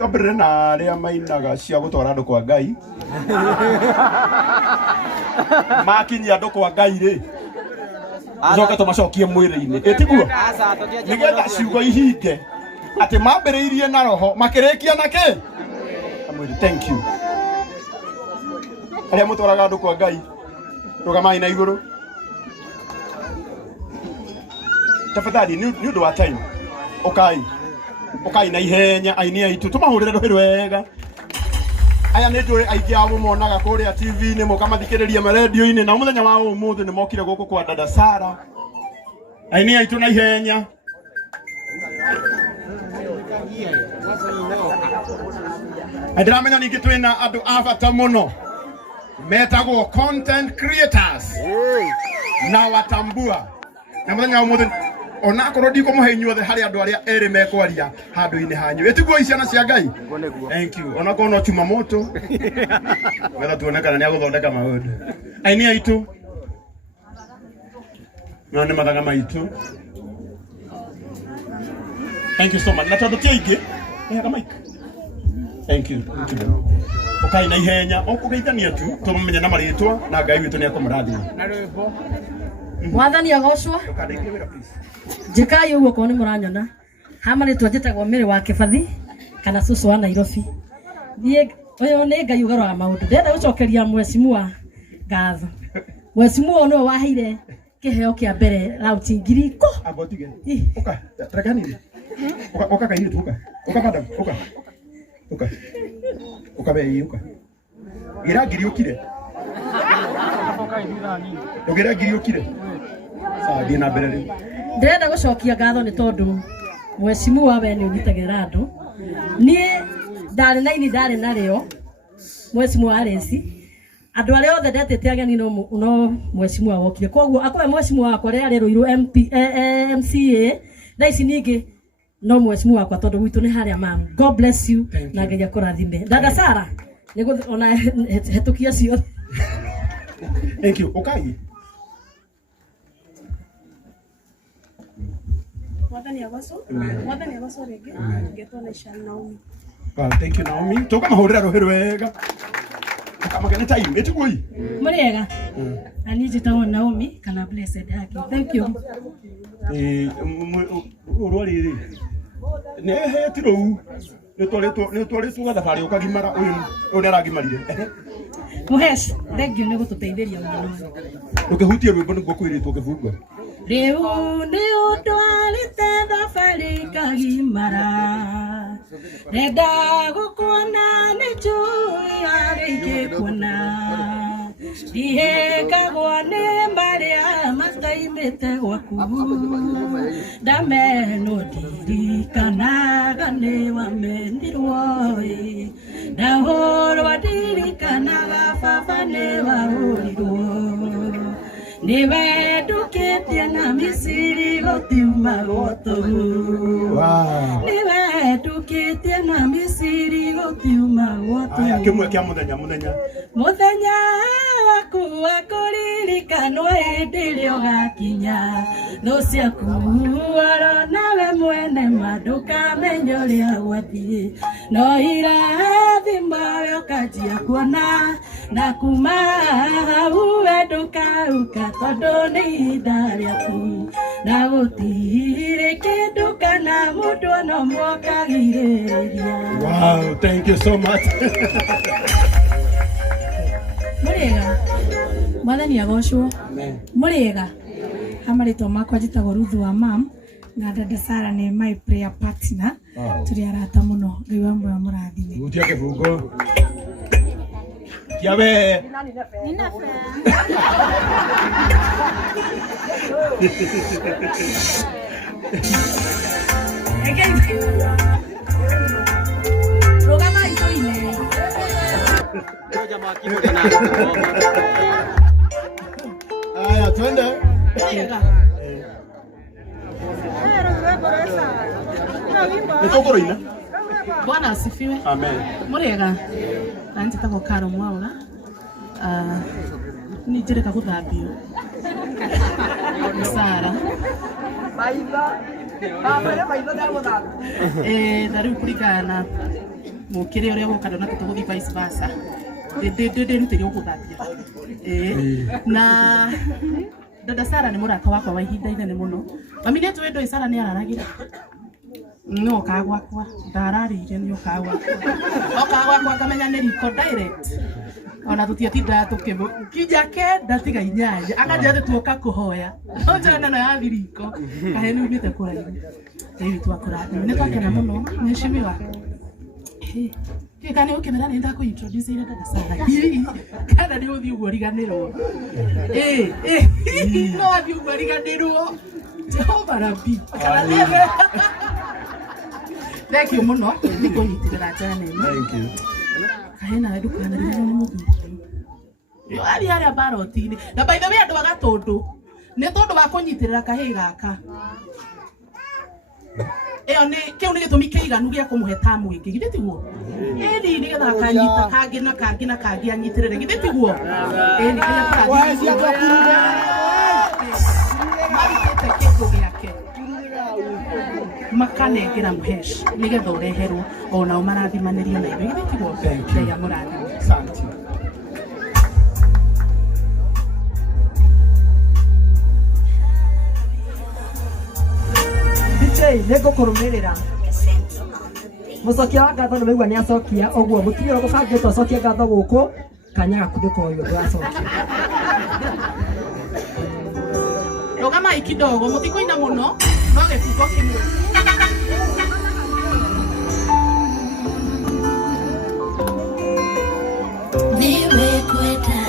Kabere na aria mainaga cia gutwara andu kwa Ngai makinyia andu kwa Ngai ri njoke tumacokie mwiri-ini itiguo nigetha ciugo ihinge ati mambiriirie na roho makirikia na ki amwiri. Thank you aria mutwaraga andu kwa Ngai rugamai na iguru tafadhali ni undu wa time ukai na ihenya aini aitu tumahurire ruhiru wega aya ni nduri aingi abo monaga kuria TV ni mukamathikiriria radio-ini na muthenya wa umuthi ni mokire guku kwa dada Sara aini aitu na ihenya ndiramenya ningi twina andu abata muno metagwo content creators na watambua na muthenya wa umuthi ona korwo ndiko muhe inyuothe hari andu aria eri mekwaria handu-ini hanyu itiguo iciana cia Ngai. Thank you ona kono chuma moto wetha tuonekana ni aguthondeka maundu aini aitu none mathaga maitu. Thank you so much na tondu ti aingi ega mic. Thank you ukai na ihenya ukugeithania tu tumenye na maritwa na Ngai witu ni akumurathima na rwimbo mwathani agocwo jikai uguo ko ni muranyona hamaritwa njitagwo Mary wa Kibathi kana Susu wa Nairobi thie uyu ni Ngai ugarora maundu ndenda gucokeria mwecimu ngatho mwecimu no waheire kiheo kia mbere rauti ngiri ko agotige uka trakani uka kaini tuka uka madam uka bei uka gira ngiri ukire ugira ngiri ukire sawa dina mbere ri ndenda gucokia ngatho ni tondu mwecimu wa we ni ugitagirira andu ni ndari nario mwecimu wa reci andu aria othe ndetete ageni no mwecimu awokire koguo akwe mwecimu wakwa ria ruiru MCA na ici ningi no mwecimu wakwa tondu gwitu ni haria mam. God bless you na Ngai akurathime dada Sara nigo ona hetukia cio. Thank you ukai mwathani abaso rege ngetona isha Naomi. Thank you Naomi toka mahurira ruhiru wega ukamagene time etigui muriega ani jitawo Naomi kana blessed yake. Thank you urwari ri ne hetiro ni twaritwo gathabari ukagimara uyu naragimarire muhesh. Thank you ni gututeithĩria mũno ukihutia rwimbo niguo kwiritwo kibungo riu ni utwarite thabari kagimara renda gukuona ni njui arĩingĩ kuona ihĩngagwo nĩ marĩa mataimĩte gwaku ndamenwo ndirikanaga nĩ wamenirwo ndahũrwo ndirikanaga baba nĩ wahũrirwo niwe ndukĩtie na Misiri gũtiuma gũtũhu niwe ndukĩtie na Misiri gũtiuma gũtũhu kĩmwe kĩa mũthenya waku wa kũririkanwo hĩndĩ ĩrĩa ũgakinya thũ ciaku oro nawe mwene ma ndũkamenya ũrĩa gwathiĩ no irathimo we ũkanjia kuona na kuma hau we ndũkauka tondu ni ihinda rĩaku na gũtirĩ kĩndũ kana mũndũ no mwakagirĩrĩria. Wow, thank you so much. Muriega mwathani agocwo muriega hamaritwa makwa njitagwo Ruthu wa mam na dada Sara ni my prayer partner turi arata muno Ngai wa mwe murathime utia kibungo kiabe nina programa itoine aya twende Nitokoroina. Bwana asifiwe. Amen. Muriega. Nanjitagwo Karo Mwaura. Nijireka kuthambio. Sara. Maitho. Maitho ndio guthambi. Ndari kurikana mukire uria gukana na tutuguthi vice versa ndende rutire ukuthambia na dada Sara ni murata wakwa wa ihinda inene muno mami netu wendo Sara ni araragira no kagwakwa ndararire ni okagwakwa kamenya ni riko direct ona tutiatinda tukija kenda tiga inyanya akaja tuoka kuhoya onjana na ya riko kaheni umite kuraini hivi twakora ni twakena muno nishimiwa kani ukimera nenda ku introduce ile dada Sara kana ni uthi ugo riganirwo no athi ugo riganirwo Jehova Rabbi kana nebe thank you muno ndiko nyitirira jana ino thank you kahena ndu kana ni muthi yo ari abarotini na by the way andu agatundu ni tondu wa kunyitirira kahi gaka eo ni kiu ni gitumi kiiganu gia kumuhe tamu ingi githitiguo ni getha kanyita kangi na kangi anyitirire githitiguo ni getha wacia twakurire marikite kindu giake makanengera muhesh ni getha ureherwo ona umarathimanĩrio na indo githitiguo ya murathimo asante Nego kurumirira mucokia wa ngatho ni wigua ni acokia oguo mutigiro gubangitwo acokia ngatho guku kanya gakuthika uyu nduracokia rogama ikidogo mutikoina muno no getuko kimwe niwe kweta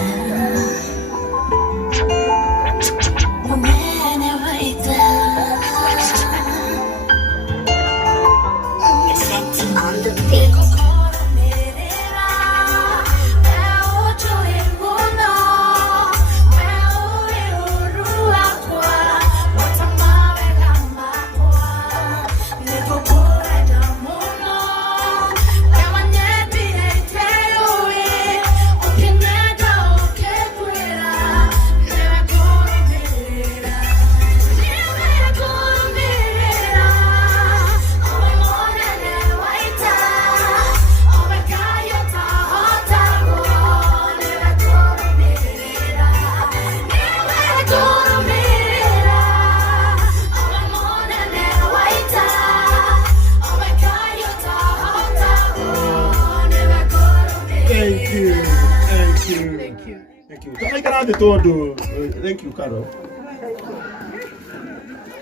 Thank you, Carol.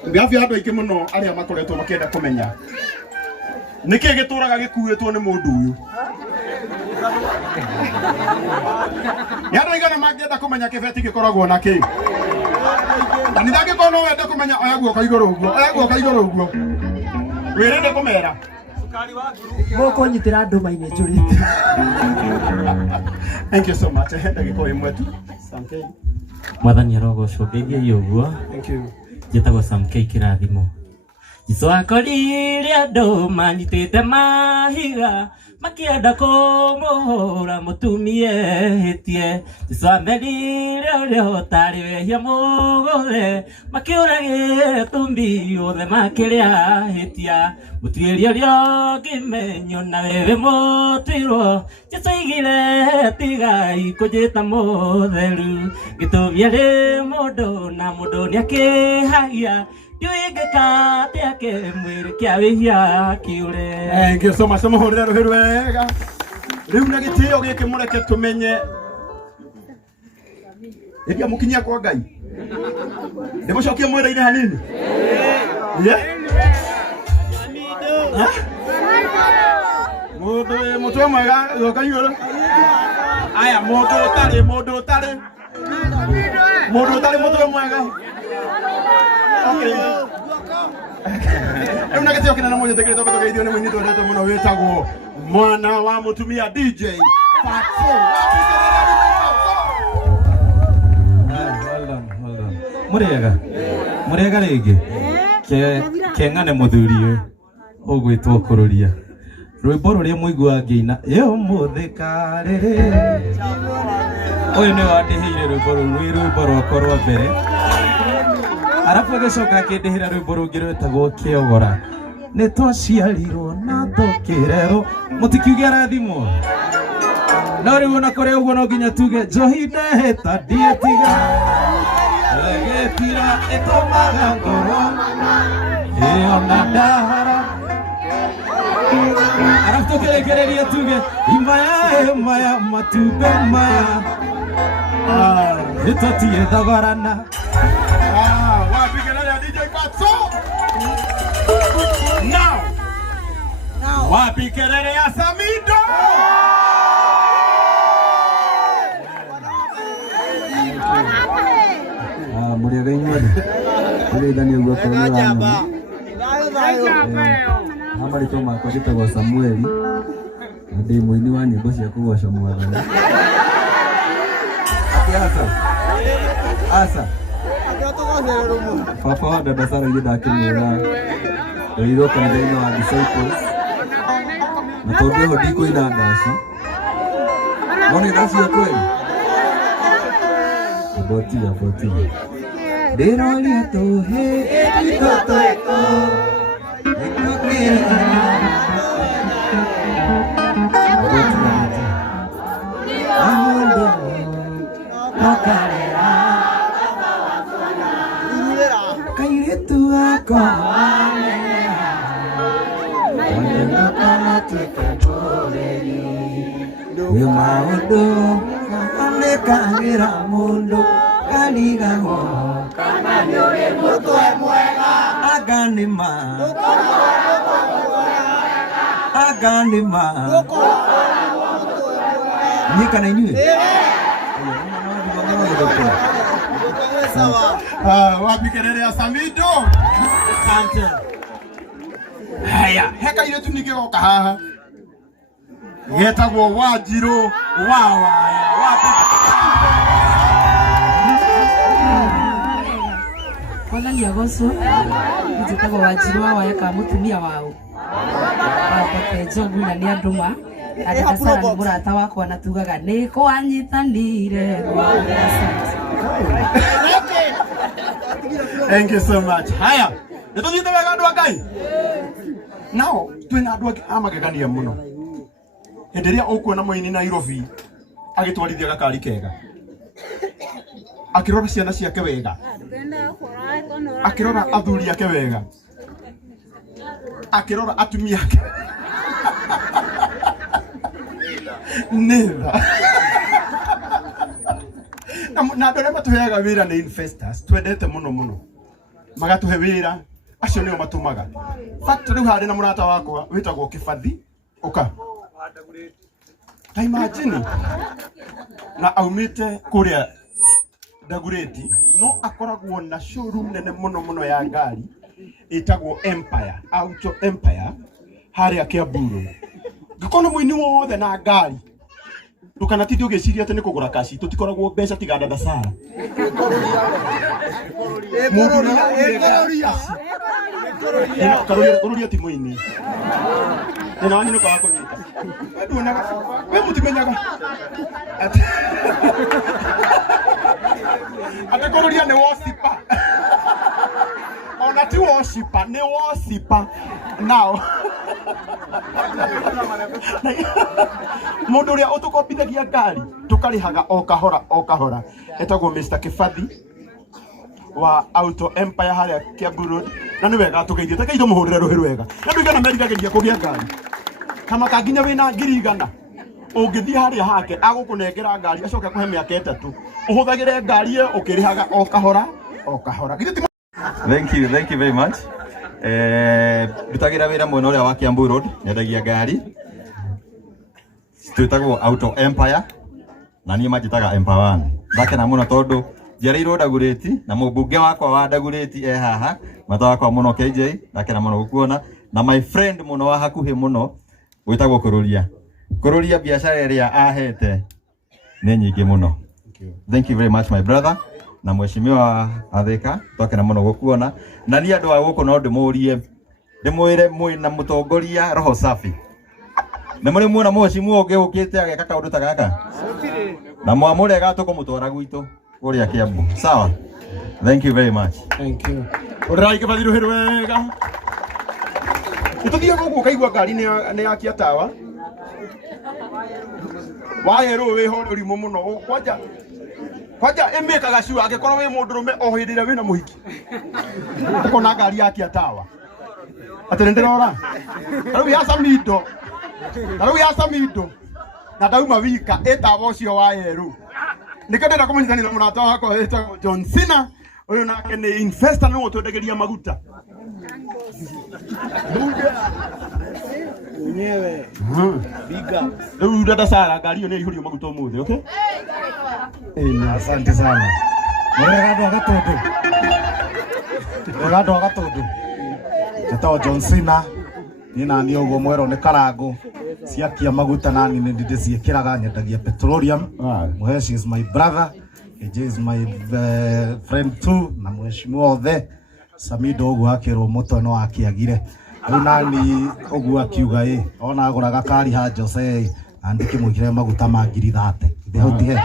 Ngafi andu aingi muno aria makoretwo makienda kumenya niki gituraga gikuitwo ni mundu uyu yanda igana magienda kumenya kibeti gikoragwo na ki na nithage kono wende kumenya ayaguo kaigoro uguo wirinde kumera moko nyitira andu maine njurite. Thank you so much. Ndagiko imwe tu. Samkei. Mwathani arogocwo ngeithie uguo. Thank you. Njĩtagwo Samkei kĩrathimo. Jesũ akorire andũ manyitĩte mahiga makĩenda kũmũhũra mũtumia ehĩtie. Jesũ amenire ũrĩa ũtarĩ wehia mũgũthe makĩũra gĩtũmbi othe makĩrĩa hĩtia. Mũtuĩria ũrĩa ũngĩmenywo na wewe mũtuĩrwo. Jesũ augire tigai kũnjĩta mũtheru. Gĩtũmi arĩ mũndũ na mũndũ nĩakĩhagia. Thank you so much. Muhurire ruhiru wega. Riu na gitio giki mureke tumenye. Ebi amukinyia kwa Ngai. Ndimucokie mwira-ini hanini. Mutwe mwega yoka iguru. Aya mundu utari mutwe mwega. Okay. Una gitio kina na mwenye tekreto kutoka idio ni mwenye tuwareto muna wetagwo mwana wa mutumia DJ Fatso. Hold on. Murega rigi. Kengane muthuriwe. Ogwitwo kururia. Rwimbo ruria muigua ngiina yo muthika riri. Oyo ni wandiheire rwimbo rwakwa rwa mbere. Arafu agacoka akindihira rwimbo rungi rwetagwo Kiogora. nĩ twaciarirwo na tũkĩrerwo mũtikiuge arathimwo no rĩu ona kũrĩ ũguo no nginya tuge njohi ndehĩta ndiĩtiga regĩtira ĩtũmaga ngoro ĩona ndahara arabu tũkĩrĩkĩrĩria tuge imaya matumbĩ maya nĩtũtiĩ thogorana. Wapikelele DJ Fatso. Now. Wapikelele ya Samido. Muriaga inyuothe ndĩrĩithania guo kũrũrana amarĩtwo makwa gĩtagwo Samueli na ndĩ mũini wa nyĩmbo cia kũgoca Mwathani. Asa baba wa dada Sara ile ndakĩmwĩra ndoirwo kanitha-inĩ wa Disciples na tondũ ho ndikũina ndaci no nĩ ndaci ya kweli botia ndĩroria tũhĩ twĩko kairitu wako nĩ maũndũ mekagĩra mũndũ karigagwo kana nĩ ũrĩ mũtwe mwega anga nĩma nĩ kana inyuĩ Wapikelele ya Samido. Asante. Haya, heka ile tu nigĩgoka haha. Getagwo Wanjirũ Kwanalia goso njĩtagwo Wanjirũ Wawaya ka mũtumia wao Papa Jogu na nĩ andũma na dada Sara nĩ mũrata wakwa na tugaga nĩ kwanyitanire. Thank you so much. Haya, nĩtũthiĩte wega andũ a Ngai. Nao twĩna andũ angĩ amagegania mũno. Hĩndĩ ĩrĩa ũkuona mũini Nairobi agĩtwarithia gakari kega, akĩrora ciana ciake wega, akĩrora athuri ake wega, akĩrora atumia ake nĩtha na andũ arĩa matũheaga wĩra nĩ investors twendete mũno magatũhe wĩra acio nĩo matũmaga. Fact rĩu harĩ na mũrata wakwa wĩtagwo Kĩbathi ũka ta imagine na aumĩte kũrĩa Dagoretti no akoragwo na showroom nene mũno ya ngari ĩtagwo Empire Auto Empire harĩa Kiambu. Ngĩkona mũini wothe na ngari ndũkanatithie ũgĩciria atĩ nĩ kũgũra kaci tũtikoragwo mbeca tiga dada Sara. Karoria ti mũini nĩ wanyu nĩ kwa kũnyita nduonaga we mũtimenyaga atĩ kũroria nĩ wosipa ona ti wosipa nĩ wosipa nao mũndũ ũrĩa ũtũkombithagia ngari tũkarĩhaga o kahora etagwo Mr. Kĩbathi wa Auto Empire harĩa Kiambu Road na nĩ wega tũgeithie ta kaitho mũhũrĩre rũhĩ rwega na ndũ igana merigagĩria kũgĩa ngari kama kanginya wĩna ngiri igana ũngĩthiĩ harĩa hake agũkũnengera ngari acoke kũhe mĩaka 3 ũhũthagĩre ngari ĩyo ũkĩrĩhaga o kahora. Thank you very much. Ndutagira wĩra mwena ũrĩa wa Kiambu Road nyendagia ngari twĩtagwo Auto Empire na niĩ manjĩtaga Empower. Ndakena mũno tondũ njereirwo Dagoretti na mũmbunge wakwa wa Dagoretti haha mata wakwa mũno KJ. Ndakena mũno gũkuona na my friend mũno wa hakuhĩ mũno wĩtagwo Kũrũria biacara ĩrĩa ahete nĩ nyingĩ mũno. Thank you very much my brother na mheshimiwa Atheka. Twakena mũno gũkuona na niĩ andũ a gũkũ no ndĩmũrie ndĩmwĩre mwĩna mũtongoria roho safi. Nĩ mũrĩ muona mheshimiwa ũngĩ ũkĩte ageka kaũndũ ta gaka na mwamũrega tũkũmũtwara gwitũ kũrĩa Kiambu. Sawa, thank you very much. Thank you. Ũrĩrai Kĩbathi rũhĩ rwega. Nituthie guku kaigua ngari ni yakia tawa. Waheru wiho urimu muno kwanja emekaga ciu angikorwo wi mundurume o hindi ria wina muhiki. Ukona ngari yakia tawa. Atene ndirora. Riu ya Samido. Na ndauma wika etaba ucio waheru. Niko ndenda kumunyitani na murata wakwa wetagwo John Cena. Uyu nake ni investor no twendegeria maguta. Mwenyewe. Biga. Riu dada Sara ngari yo ni ihurio maguta umuthi, okay? Asante sana. Regado agatondo. Nitawa John Cena. Nina ni ugo mwero ni karango. Ciakia maguta nani ni ndiciekiraga nyendagia petroleum. Muheshi is my brother. He is my friend too. Na mheshimiwa othe Samido ugu akirwo muto no akiagire. Riu nani ugu akiuga ona aguraga kari ha Jose andike mwikire maguta ma ngiri 30. Ndihoti he.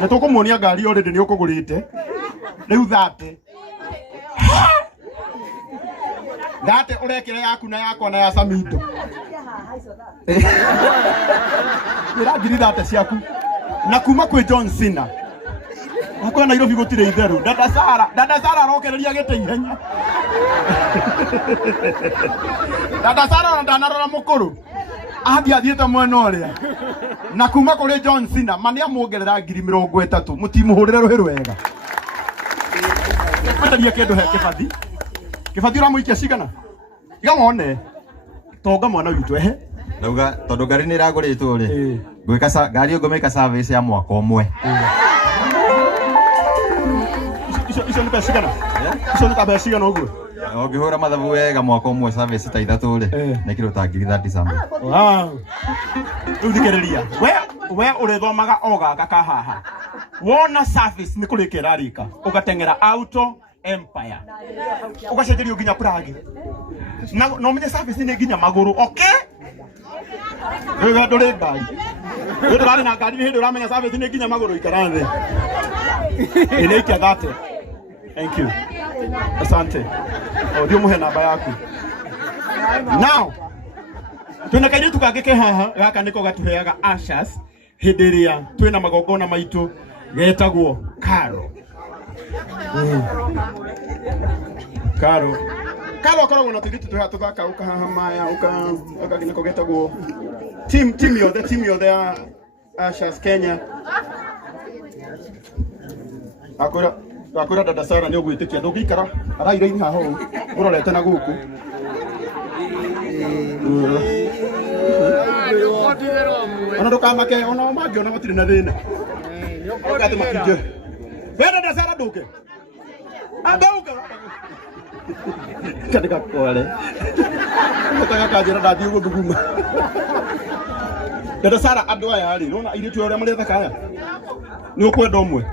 Na tukumuonia ngari already ni ukugurite. Riu 30. Date urekire yaku na yakwa na ya Samido. Ira ngiri 30 ciaku. Na kuma kwi John Cena. Akwa Nairobi gutire itheru. Dada Sara arokereria gite ihenya. Dada Sara ndanarora mukuru. Athiete mwena uria. Na kuma kuri John Cena mani amuongerera ngiri 30 mutimuhurire ruhiru wega. Kwendagia kindu he Kibathi. Kibathi uramuikia cigana? Igamone. Tonga mwana witu ehe. Ndauga tondu ngari ni iraguritwo ri. Gwika ngari ngumika service ya mwaka umwe. Icio ni pesa cigana? Icio ni pesa cigana uguo? Ngihura mathabu wega mwaka umwe service ta 3 ri. Ni kilo ta ngiri 30 samba. Wow. Udikereria. We urethomaga oga kahaha. Wona service ni kurikira rika. Ugatengera Auto Empire. Ugacenjerio nginya Prague. No menye service ni nginya maguru, okay? Wewe ndore ngari. Wewe ndore na ngari hindi uramenya service ni nginya maguru ikara thi. Ile ikia 30. Thank you. Asante. Ndio muhe namba yaku. Now. Twina kaini tukagike haha gaka niko gatuheaga ashas hindi ria twina magongona maitu getagwo Karo. Karo koragwo na tugitu tuthaka ukahaha maya uka niko getagwo team yothe ya Ashas Kenya. Akura dada Sara ni ugwitikia ndungikara araire-ini haho urorete na guku. Ona ndukamake ona mangi ona matire na thina. Ngate makije. Wenda dada Sara nduke. Andauka. Katika kole. Nataka kajira ndathi guthuguma. Dada Sara andu aya ri nona iritu uria muri thakaya. Ni ukwenda umwe.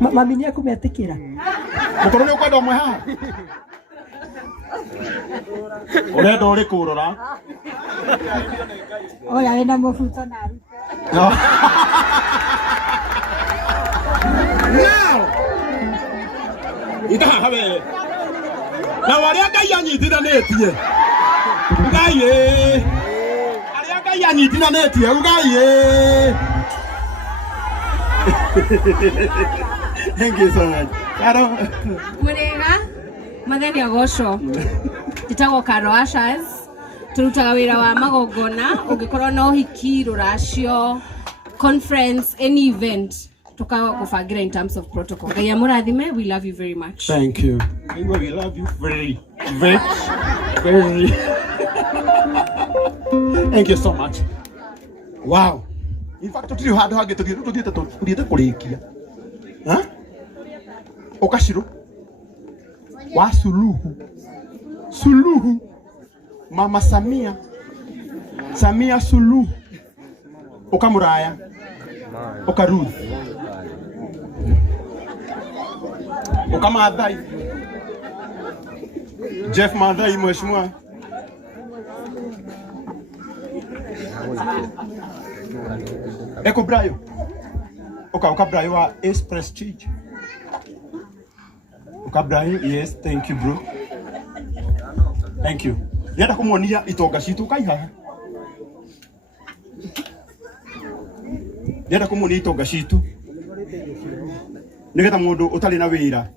Mami ni akumetikira. Mukoro ni ukwenda umwe haha. Urenda uri kurora. Oya wena mufuto na ruto. Now. Ita habe. Na waria Ngai anyitithanetie. Ngai aria Ngai anyitithanetie Ngai Thank you so much. Karo. Murega matheni agosho. Titagwo Karo Ashas. Turutaga wira wa magongona ungikorwo no hiki ruracio conference any event tukawa kufagira in terms of protocol. Ngai amurathime, we love you very much. Thank you. We love you very. Thank you so much. Wow. In fact, tutiri handu hangi tuthiete kurikia. Ha? Ukashiro. Wa Suluhu. Mama Samia Suluhu. Ukamuraya. Ukaruth. Ukamathai. Jeff Mathai mheshimiwa. Eko Brayo. Uka Brayo wa Ace Prestige. Ukabrahi, yes, thank you bro. Thank you. Yenda kumuonia itonga citu kaiha. Yenda kumuonia itonga citu. Nigetha mundu utari na wira.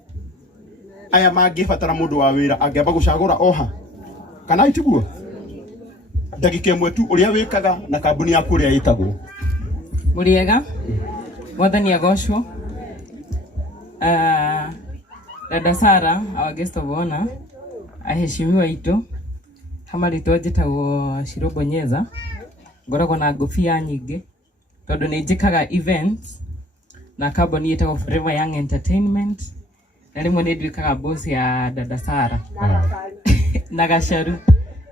Aya mangibatara mundu wa wira angiamba gucagura oha. Kana itiguo? Ndagika imwe tu uria wikaga na kambuni yaku uria yitagwo. Muriega. Mwathani agocwo. Dada Sara, our guest of honor, aheshimiwa itu. Kama ritwa njitagwo Shiro Bonyeza. Ngoragwo na ngofia nyingi. Tondu ni njikaga events na kambuni yitagwo Forever Young Entertainment. Na rimwe ni ndwikaga boss ya Dada Sara. Na Gacaru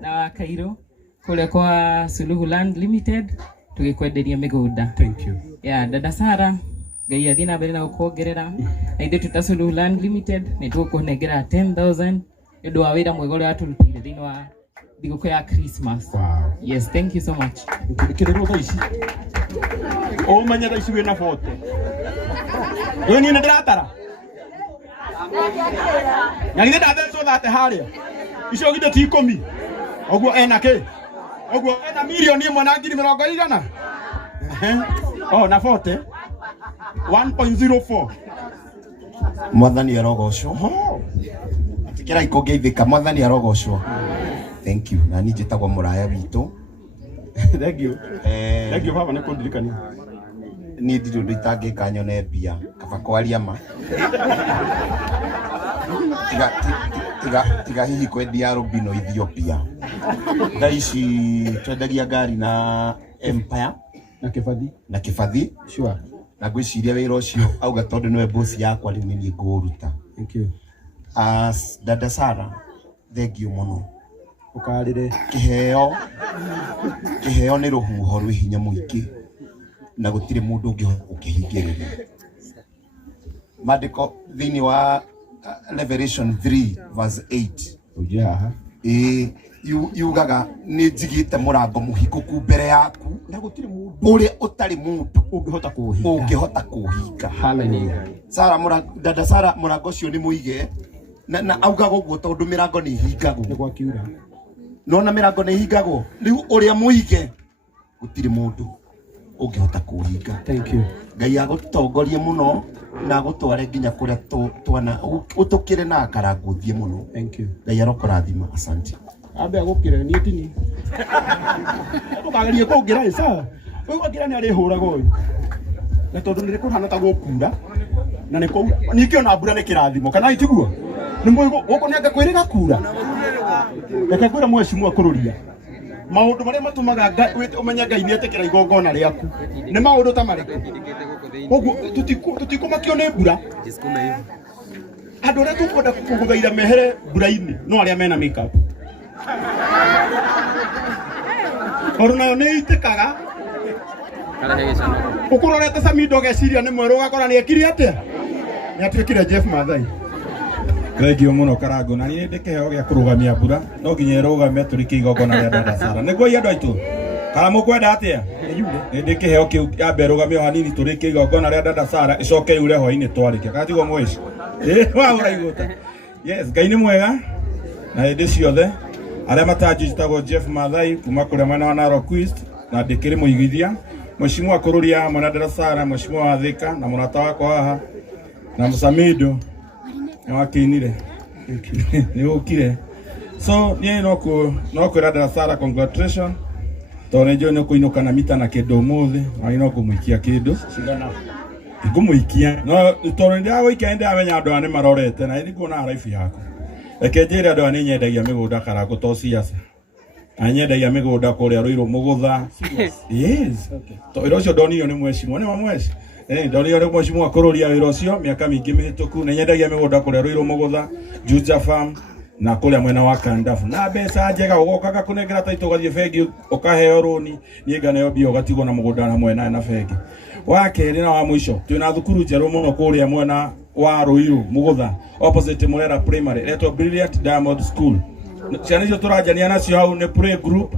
na Wakairo kule kwa Suluhu Land Limited tugikwenderia migunda. Thank you. Yeah, Dada Sara Ngai athie na mbere na gukuongerera na ithe tuta Suluhu Land Limited ni tukunengera 10,000 ndu wa wira mwega uria aturutire thini wa thiguku ya Christmas. Wow. Yes, thank you so much. Kirero thaici. O manya thaici wina bote. Yo ni ndratara. Nyagithe ndatheco thate haria. Icio githe ti 10. Oguo ena ke. Oguo ena milioni 1,200,000. Oh, na bote. 1.04. Mwathani arogocwo. Tikira ikongeithika Mwathani arogocwo. Thank you. Na ni njitagwo muraya witu. Thank you. Thank you baba nikundirikania. Ni ndirĩ ũndũ itangĩka nyone mbia kaba kwaria ma. Tiga hihi kwendia Robino Ethiopia. Thaa ici twendagia ngari na Empire na Kĩbathi. Sure. Na ngwĩciria wĩra ũcio auga tondũ nĩwe boss yakwa rĩu nĩ niĩ ngũruta. Thank you. Dada Sara, thank you mũno. Ukarire Kĩheo nĩ rũhuho rwĩ hinya mũingĩ na gũtirĩ mũndũ ũngĩhota gũkĩhingĩrĩria. Maandĩko thĩinĩ wa Revelation 3 verse 8 uje haha yugaga nĩ njigĩte mũrango mũhingũku mbere yaku na gũtirĩ mũndũ ũrĩa ũtarĩ mũndũ ũngĩhota kũũhinga. Hallelujah. Dada Sara mũrango ũcio nĩ mũige na augaga ũguo tondũ mĩrango nĩ ihingagwo. Nĩ gwakiura. Nona mĩrango nĩ ihingagwo rĩu ũrĩa mũige gũtirĩ mũndũ ũngĩhota kũũhinga. Thank you. Ngai agũtongorie mũno na gũtware nginya kũrĩa twana ũtũkĩre na akaranguthie mũno. Thank you. Ngai arokũrathima. Asante. Ambe agũkire niĩ tini. Ndũkagerie kũngira ĩca. Ũyũ ngira nĩ arĩ hũraga ũyũ. Na tondũ nĩ kũhana ta gũkura na nĩ kũu nĩkĩo na mbura nĩ kĩrathimo kana itiguo. Nĩ mũigo gũkũ nĩ ngakwĩrĩga kura. Reke kwĩra mheshimiwa kũrũria. Maũndũ marĩa matũmaga ũmenye Ngai nĩ etĩkĩra igongona rĩaku. Nĩ maũndũ ta marĩkũ? Ũguo tutikumakio nĩ mbura. Andũ arĩa tũkwenda kũgũthaitha mehere mbura-inĩ no arĩa mena makeup. Oru nayo nĩ itĩkaga. Ũkũrorete Samido geciria nĩ mwerũ ũgakora nĩ ekire atĩa? Nĩ atuĩkire Jeff Mathai. Thengio muno Karangu na niĩ ndĩ kĩheo gĩa kũrũgamia mbura no nginya ĩrũgame tũrĩkie igongona rĩa Dada Sara. Nĩguo andũ aitũ kana mũkwenda atĩa? Nĩ ndĩ kĩheo kĩu ambe rũgamio hanini tũrĩkie igongona rĩa Dada Sara ĩcoke yure hwaĩ-inĩ twarĩke. Kana tiguo mwĩci? Wa igũta. Yes, Ngai nĩ mwega na hĩndĩ ciothe arĩa matanjĩtagwo Jeff Mathai kuma kũrĩa mwena wa Narok East na ndĩkĩrĩ mũigithia Mheshimiwa Kũrũria mwana Dada Sara, Mheshimiwa Wathika na mũrata wakwa haha na Samido wakinire ni ukire. So niĩ no kwĩra Dada Sara congratulations tondũ nĩnjũĩ nĩ kũinũka na mita na kĩndũ ũmũthĩ na no kũmũikia kĩndũ ngũmũikia no tondũ nĩndagũikia nĩndamenya andũ aya nĩ marorete na nĩ kuona raibu yaku. Reke njĩre andũ aya nĩ nyendagia mĩgũnda Karangu to siasa na nyendagia mĩgũnda kũrĩa Rũirũ Mũgũtha. Yes, tondũ ũcio ndonio nĩ mheshimiwa nĩ mamweci ndonio nĩ mheshimiwa Kũrũria wĩra ũcio mĩaka mĩingĩ mĩhĩtũku na nyendagia mĩgũnda kũrĩa Rũirũ Mũgũtha, Juja Farm na kũrĩa mwena wa Kandafu na mbeca njega ũgokaga kũnengera taitũ ũgathiĩ bengi ũkaheo rũni niĩ nganeo mbia ũgatigwo na mũgũnda na mwena na bengi. Wa kerĩ na wa mũico twĩna thukuru njerũ mũno kũrĩa mwena wa Rũirũ Mũgũtha opposite Murera Primary retwo Brilliant Diamond School. Ciana icio tũranjania nacio hau nĩ play group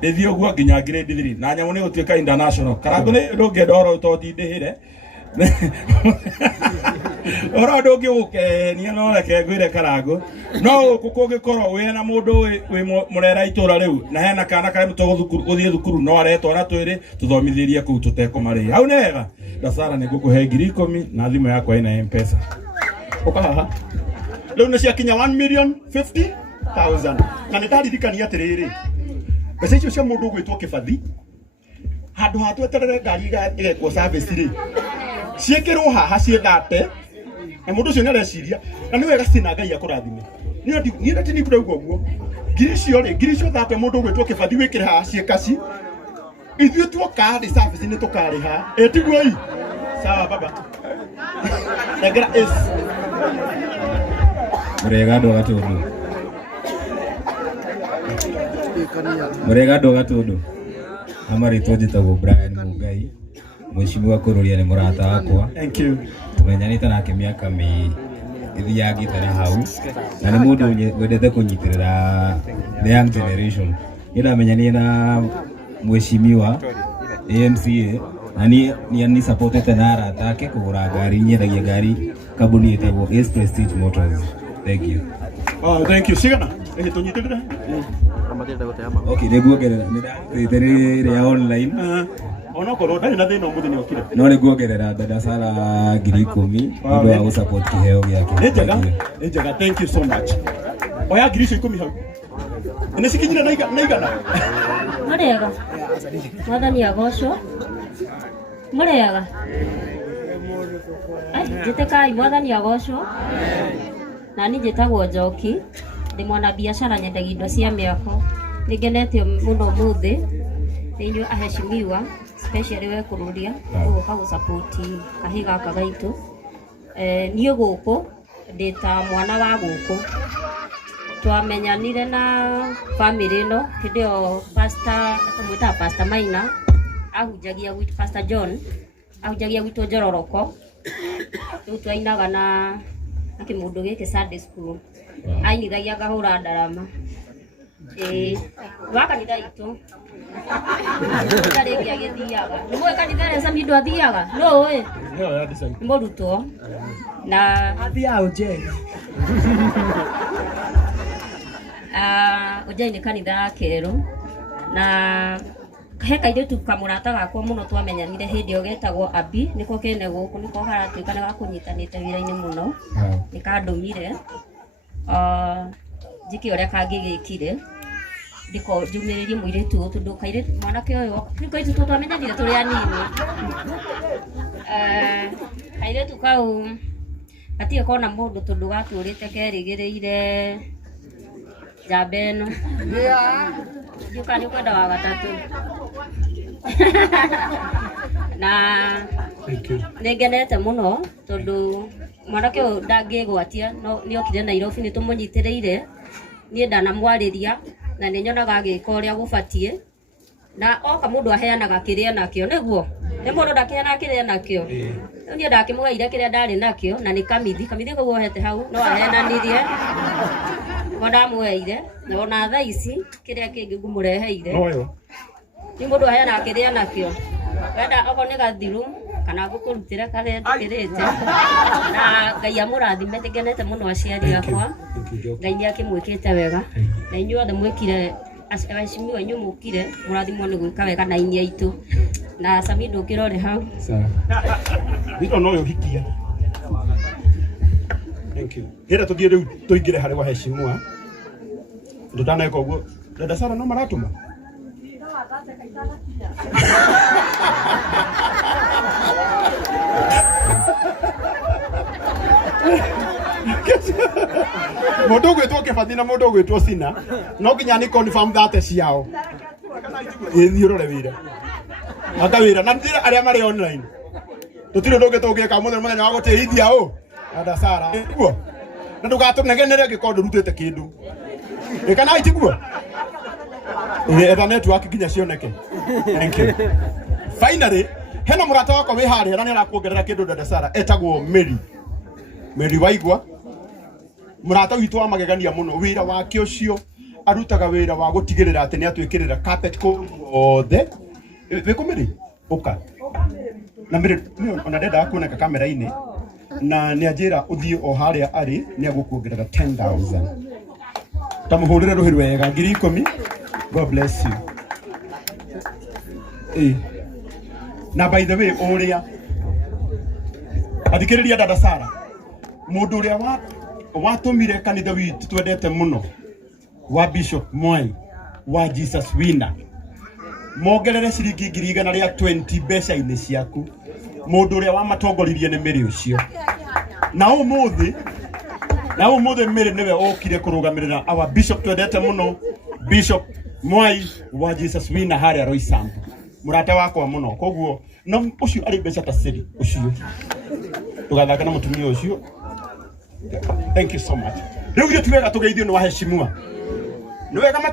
ndĩthiĩ ũguo nginya grade 3 na nyamũ nĩ gũtuĩka international. Karangu nĩ ndũngĩenda oro tondũ ndĩhĩre ora ndogi uke ni no reke ngwire Karangu no kukungikorwo we na mundu we murera itura riu na hena kana kare mutogo thukuru uthie thukuru no aretwara twiri tuthomithirie kuu tutekumari hau nega Dasara ni ngukuhe 10,000 na thimu yakwa ina M-Pesa uka haha riu ni ciakinya 1,050,000 na ni ndaririkania atiriri mbeca icio cia mundu gwitwo Kibathi handu hatweterere ngari igekwo service ri ciekirwo haha ciethate na mundu ucio ni areciria na ni wega cina Ngai akurathime ni ndati ni kurauga guo ngiri cio thate mundu gwitwo Kibathi wikire haha ciekaci ithuĩ tuoka ri service ni tukariha etiguoi sawa baba negera is Murega ndo gatundu amaritwo njitagwo Brian Mungai mheshimiwa kururia ni murata wakwa. Thank you. Tumenyanite nake miaka ithiangite na hau na ni mundu wendete kunyitirira the young generation. Ndamenyanie na mheshimiwa AMCA na ni supportete na arata ake kugura ngari nyendagia ngari kambuni itagwo Ace Prestige Motors. Thank you. Oh, thank you. Sigana. Tunyitirira. Okay, niguongerera nĩ ya online. Ona korwo ndari na thina umuthi ni okire. No niguongerera Dasara 10,000 ndio wa support kiheo giake. Ni njega. Thank you so much. Oya 10,000 hau. Ni sikinyira na igana. Murega. Mwathani agocwo. Murega. Njitekai mwathani agocwo. Na ni njitagwo Njoki. Ndi mwana biashara nyendagia indo cia miako. Ningenete muno muthi. Ninyo aheshimiwa especially we kururia ugoka gusupport kahiga ka gaitu. Niĩ guku ndita mwana wa guku. Twamenyanire na family no hidio pastor tumwita Pastor Maina ahunjagia gwitu Pastor John ahunjagia gwitu Njororoko. Riu twainaga na kimundu giki Sunday school ainithagia ngahura ndarama wa kanitha itu ndarĩkia gĩthiaga nĩmũĩ kanitha rĩa Samido athiaga no ĩ mũrutwo na athiaga Ujeni Ujeni kanitha ya Keru na he kairĩtu kamũrata gakwa mũno twamenyanire hĩndĩ ĩyo getagwo Abi nĩko kene gũkũ nĩko haratuĩka nĩ gakũnyitanĩte wĩra-inĩ mũno nĩkandũmire njike ũrĩa kangĩgĩkire ndiko njumĩrĩrie mũirĩtu ũyũ tondũ kairĩtu mwanake ũyũ nĩko itũ twamenyanire tũrĩ anini kairĩtu kau gatirĩ kona mũndũ tondũ gatũrĩte kerĩgĩrĩire njamba ĩno ndiũka nĩ ũkwenda wa gatatũ na nĩngenete mũno tondũ mwanake ũyũ ndangĩgwatia nĩ okire Nairobi nĩ tũmũnyitĩrĩire niĩ ndanamwarĩria na nĩ nyonaga agĩka ũrĩa gũbatiĩ na oka mũndũ aheanaga kĩrĩa nakĩo nĩguo nĩ mũndũ ndakĩheanaga kĩrĩa nakĩo rĩu niĩ ndakĩmũgeire kĩrĩa ndarĩ nakĩo na nĩ kamithi koguo ohete hau no ahenanirie ko ndamũheire na ona thaa ici kĩrĩa kĩngĩ ngũmũreheire nĩ mũndũ aheanaga kĩrĩa nakĩo wenda okorwo nĩ gathiru kana ngũkũrutĩra karĩa ndĩkĩrĩte na Ngai amũrathime nĩngenete mũno aciari akwa Ngai nĩ akĩmwĩkĩte wega na inyuothe mwĩkire aheshimiwa inyuĩ mũkire mũrathimwo nĩ gwĩka wega na inyuĩ aitũ na Samido ũkĩrore hau Ndio no yohikia. Thank you. Hera tuthie riu tuingire hari waheshimiwa ndutaneka uguo dada Sara no maratuma Mũndũ gwĩtwo Kĩbathi na mũndũ gwĩtwo Sina no nginya ni confirm that ciao ĩthi ũrore wĩra aka wĩra na ndĩra arĩa marĩ online tutirĩ ndũngĩ tũngĩka mũthenya wa gũtĩithia ũ dada Sara guo na ndũgatũnegenere angĩkorwo ndũrutĩte kĩndũ ĩkana itiguo etha network nginya cioneke. Thank you. Finally hena mũrata wakwa wĩ harĩa na nĩ arakuongerera kĩndũ dada Sara etagwo Mary Waigwa mũrata witũ wa magegania mũno wĩra wake ũcio arutaga wĩra wa gũtigĩrĩra atĩ nĩ atwĩkĩrĩra carpet othe wĩkũmĩrĩ ũka na mbere ona ndenda kuoneka kamera-inĩ na nä anjä uthie o harä a arä nä agåkuongerera 10,000 tamå hå rä re rå hä wega 10,000. God bless you. Na by the way å rä a athikä rä ria dada Sara må ndå å rä a watå mire kanitha witå twendete må no wa Bishop Mwai wa Jesus Winner mongerere ciringi 100 rĩa 20 mbeca-inĩ ciaku mundu uria wamatongoririe nĩ Mary ucio na umuthi Mary niwe okire kurugamirira our bishop twendete muno Bishop Mwai wa Jesus Winner haria Roysambu murata wakwa muno koguo no ucio ari mbeca ta ciri ucio tugathaka na mutumia ucio. Thank you so much. Riu githĩ tuwega tugeithio nĩ waheshimiwa nĩ wega